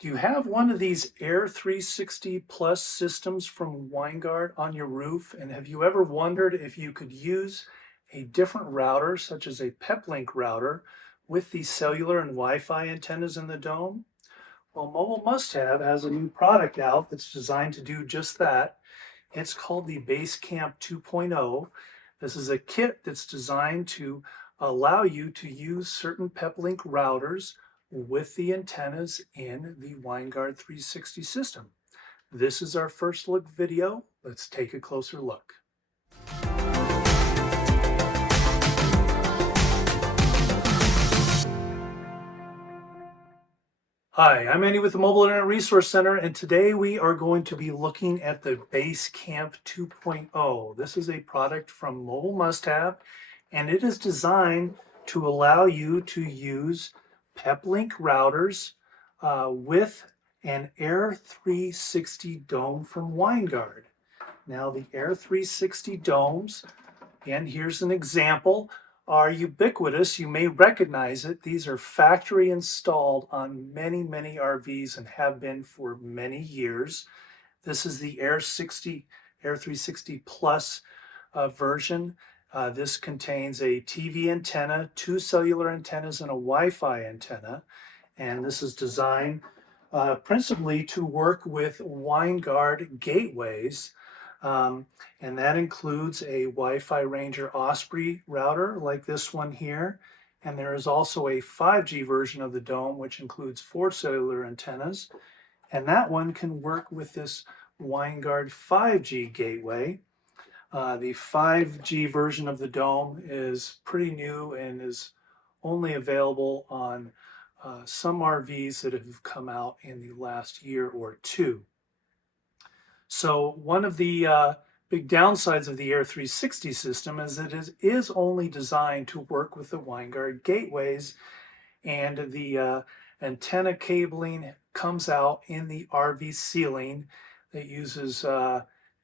Do you have one of these Air 360 Plus systems from Winegard on your roof? And have you ever wondered if you could use a different router, such as a Peplink router, with the cellular and Wi-Fi antennas in the dome? Well, MobileMustHave has a new product out that's designed to do just that. It's called the Basecamp 2.0. This is a kit that's designed to allow you to use certain Peplink routers with the antennas in the Winegard 360 system. This is our first look video. Let's take a closer look. Hi, I'm Andy with the Mobile Internet Resource Center, and today we are going to be looking at the Basecamp 2.0. This is a product from MobileMustHave, and it is designed to allow you to use Peplink routers with an Air 360 dome from Winegard. Now, the Air 360 domes, and here's an example, are ubiquitous. You may recognize it. These are factory installed on many RVs and have been for many years. This is the Air 360 Plus version. This contains a TV antenna, 2 cellular antennas, and a Wi-Fi antenna. And this is designed principally to work with Winegard gateways. And that includes a Wi-Fi Ranger Osprey router like this one here. And there is also a 5G version of the dome, which includes 4 cellular antennas. And that one can work with this Winegard 5G gateway. The 5G version of the dome is pretty new and is only available on some RVs that have come out in the last year or two. So one of the big downsides of the Air 360 system is that it is only designed to work with the Winegard gateways, and the antenna cabling comes out in the RV ceiling that uses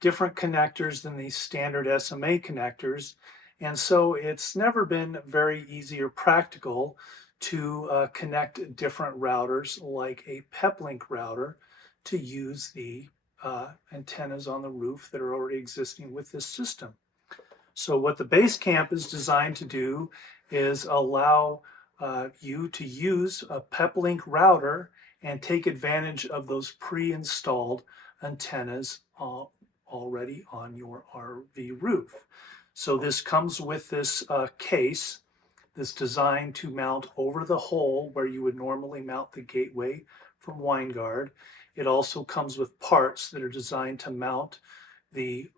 different connectors than the standard SMA connectors. And so it's never been very easy or practical to connect different routers like a Peplink router to use the antennas on the roof that are already existing with this system. So what the Basecamp is designed to do is allow you to use a Peplink router and take advantage of those pre-installed antennas already on your RV roof. So this comes with this case that's designed to mount over the hole where you would normally mount the gateway from Winegard. It also comes with parts that are designed to mount the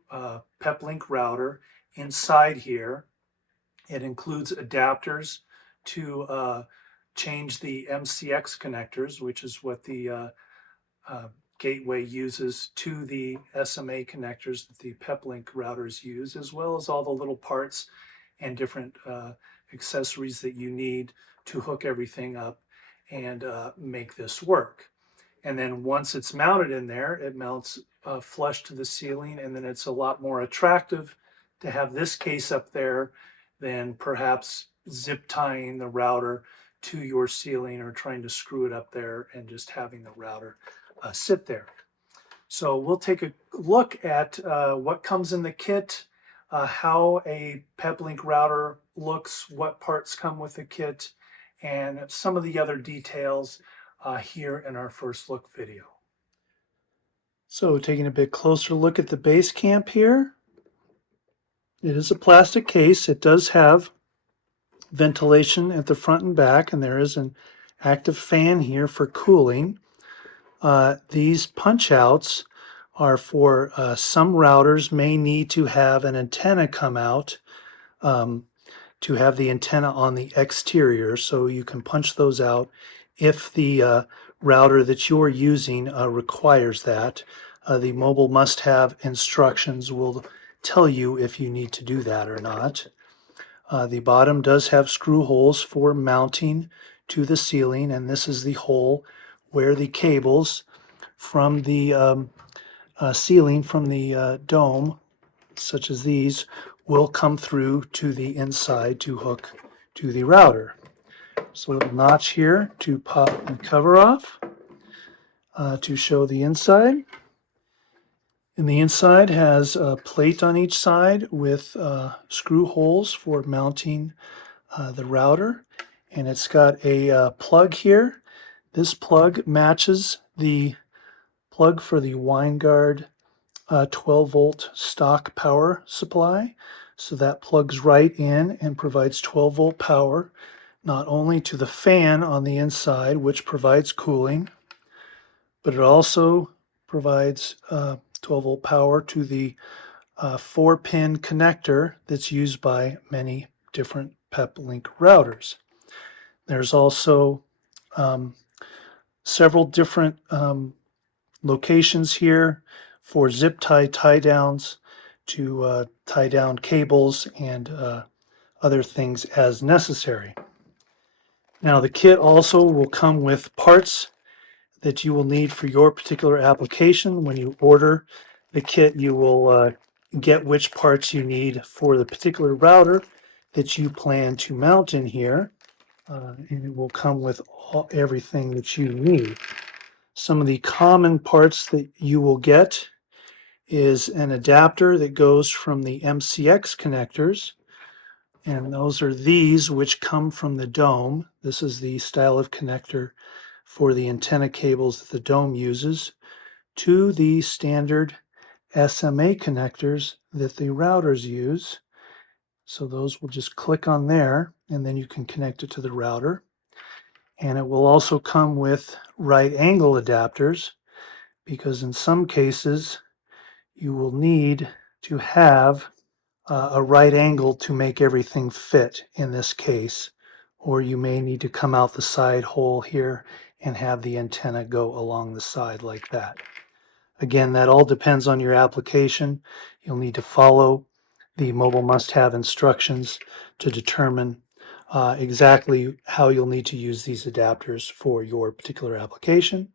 Peplink router inside here. It includes adapters to change the MCX connectors, which is what the gateway uses, to the SMA connectors that the Peplink routers use, as well as all the little parts and different accessories that you need to hook everything up and make this work. And then once it's mounted in there, it mounts flush to the ceiling, and then it's a lot more attractive to have this case up there than perhaps zip tying the router to your ceiling or trying to screw it up there and just having the router sit there. So we'll take a look at what comes in the kit, how a Peplink router looks, what parts come with the kit, and some of the other details here in our first look video. So taking a bit closer look at the Basecamp here. It is a plastic case. It does have ventilation at the front and back, and there is an active fan here for cooling. These punch outs are for some routers may need to have an antenna come out to have the antenna on the exterior, so you can punch those out if the router that you're using requires that. The MobileMustHave instructions will tell you if you need to do that or not. The bottom does have screw holes for mounting to the ceiling, and this is the hole where the cables from the ceiling from the dome, such as these, will come through to the inside to hook to the router. So a little notch here to pop the cover off. to show the inside. And the inside has a plate on each side with screw holes for mounting the router. And it's got a plug here. This plug matches the plug for the Winegard 12 volt stock power supply. So that plugs right in and provides 12 volt power, not only to the fan on the inside, which provides cooling, but it also provides 12 volt power to the 4-pin connector that's used by many different Peplink routers. There's also several different locations here for zip tie downs to tie down cables and other things as necessary. Now the kit also will come with parts that you will need for your particular application. When you order the kit, you will get which parts you need for the particular router that you plan to mount in here, and it will come with everything that you need. Some of the common parts that you will get is an adapter that goes from the MCX connectors, and those are these which come from the dome. This is the style of connector for the antenna cables that the dome uses, to the standard SMA connectors that the routers use. So those will just click on there and then you can connect it to the router. And it will also come with right angle adapters, because in some cases you will need to have a right angle to make everything fit in this case, or you may need to come out the side hole here and have the antenna go along the side like that. Again, that all depends on your application. You'll need to follow the MobileMustHave instructions to determine exactly how you'll need to use these adapters for your particular application.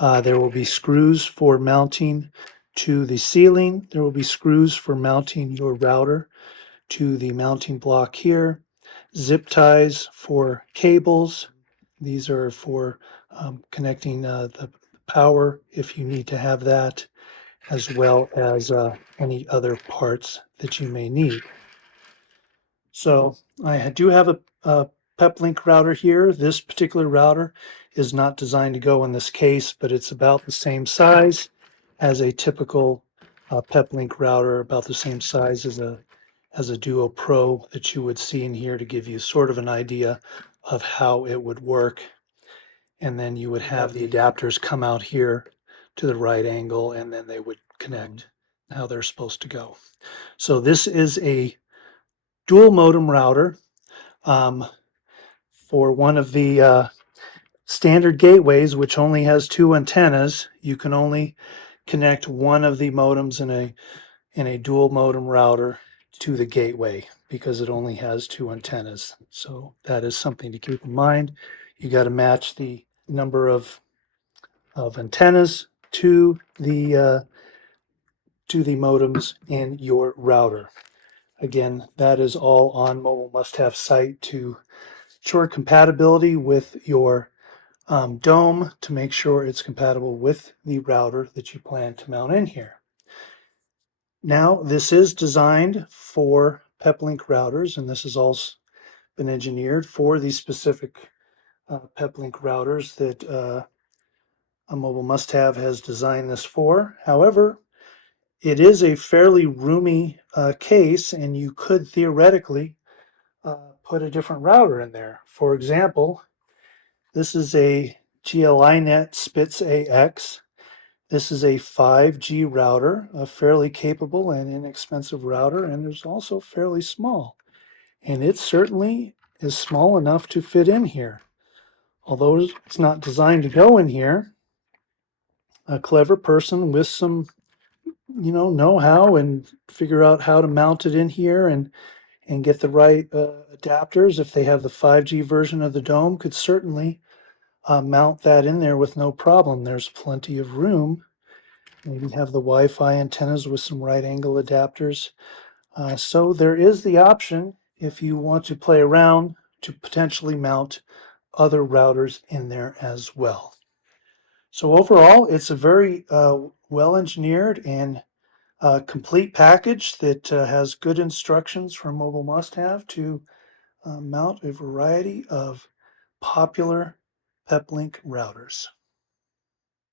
There will be screws for mounting to the ceiling. There will be screws for mounting your router to the mounting block here. Zip ties for cables. These are for connecting the power if you need to have that, as well as any other parts that you may need. So I do have a Peplink router here. This particular router is not designed to go in this case, but it's about the same size as a typical Peplink router, about the same size as a Duo Pro that you would see in here, to give you sort of an idea of how it would work. And then you would have the adapters come out here to the right angle, and then they would connect how they're supposed to go. So this is a dual modem router. For one of the standard gateways, which only has 2 antennas, you can only connect one of the modems in a dual modem router to the gateway, because it only has 2 antennas. So that is something to keep in mind. You got to match the number of antennas to the modems in your router. Again, that is all on MobileMustHave site to ensure compatibility with your dome, to make sure it's compatible with the router that you plan to mount in here. Now, this is designed for Peplink routers, and this has also been engineered for these specific Peplink routers that a MobileMustHave has designed this for. However, it is a fairly roomy case, and you could theoretically put a different router in there. For example, this is a GLINet Spitz AX. This is a 5G router, a fairly capable and inexpensive router, and it's also fairly small. And it certainly is small enough to fit in here. Although it's not designed to go in here, a clever person with some know-how and figure out how to mount it in here and get the right adapters, if they have the 5G version of the dome, could certainly mount that in there with no problem. There's plenty of room. Maybe have the Wi-Fi antennas with some right angle adapters. So there is the option, if you want to play around, to potentially mount other routers in there as well. So overall, it's a very well engineered and complete package that has good instructions from Mobile Must Have to mount a variety of popular Peplink routers.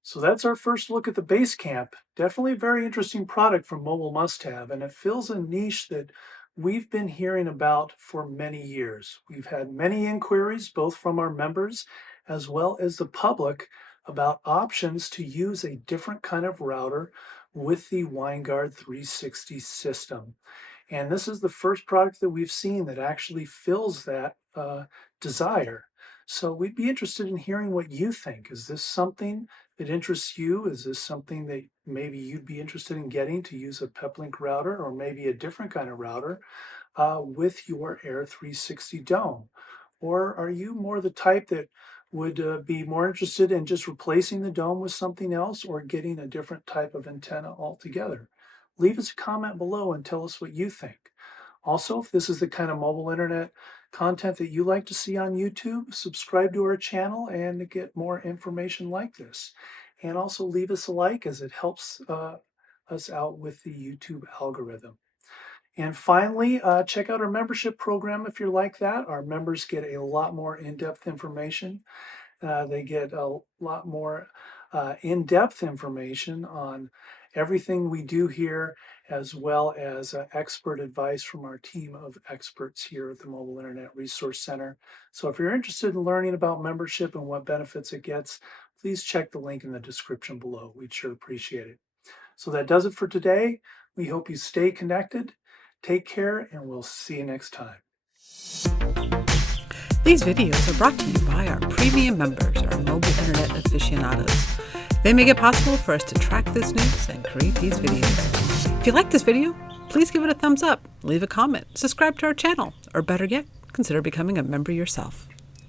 So that's our first look at the Basecamp. Definitely a very interesting product from Mobile Must Have, and it fills a niche that we've been hearing about for many years. We've had many inquiries, both from our members as well as the public, about options to use a different kind of router with the Winegard 360 system. And this is the first product that we've seen that actually fills that desire. So we'd be interested in hearing what you think. Is this something that interests you? Is this something that maybe you'd be interested in getting to use a Peplink router or maybe a different kind of router with your Air 360 dome? Or are you more the type that would be more interested in just replacing the dome with something else or getting a different type of antenna altogether? Leave us a comment below and tell us what you think. Also, if this is the kind of mobile internet content that you like to see on YouTube, subscribe to our channel and get more information like this. And also leave us a like as it helps us out with the YouTube algorithm. And finally, check out our membership program if you're like that. Our members get a lot more in-depth information. They get a lot more in-depth information on everything we do here, as well as expert advice from our team of experts here at the Mobile Internet Resource Center. So if you're interested in learning about membership and what benefits it gets, please check the link in the description below. We'd sure appreciate it. So that does it for today. We hope you stay connected. Take care, and we'll see you next time. These videos are brought to you by our premium members, our mobile internet aficionados. They make it possible for us to track this news and create these videos. If you like this video, please give it a thumbs up, leave a comment, subscribe to our channel, or better yet, consider becoming a member yourself.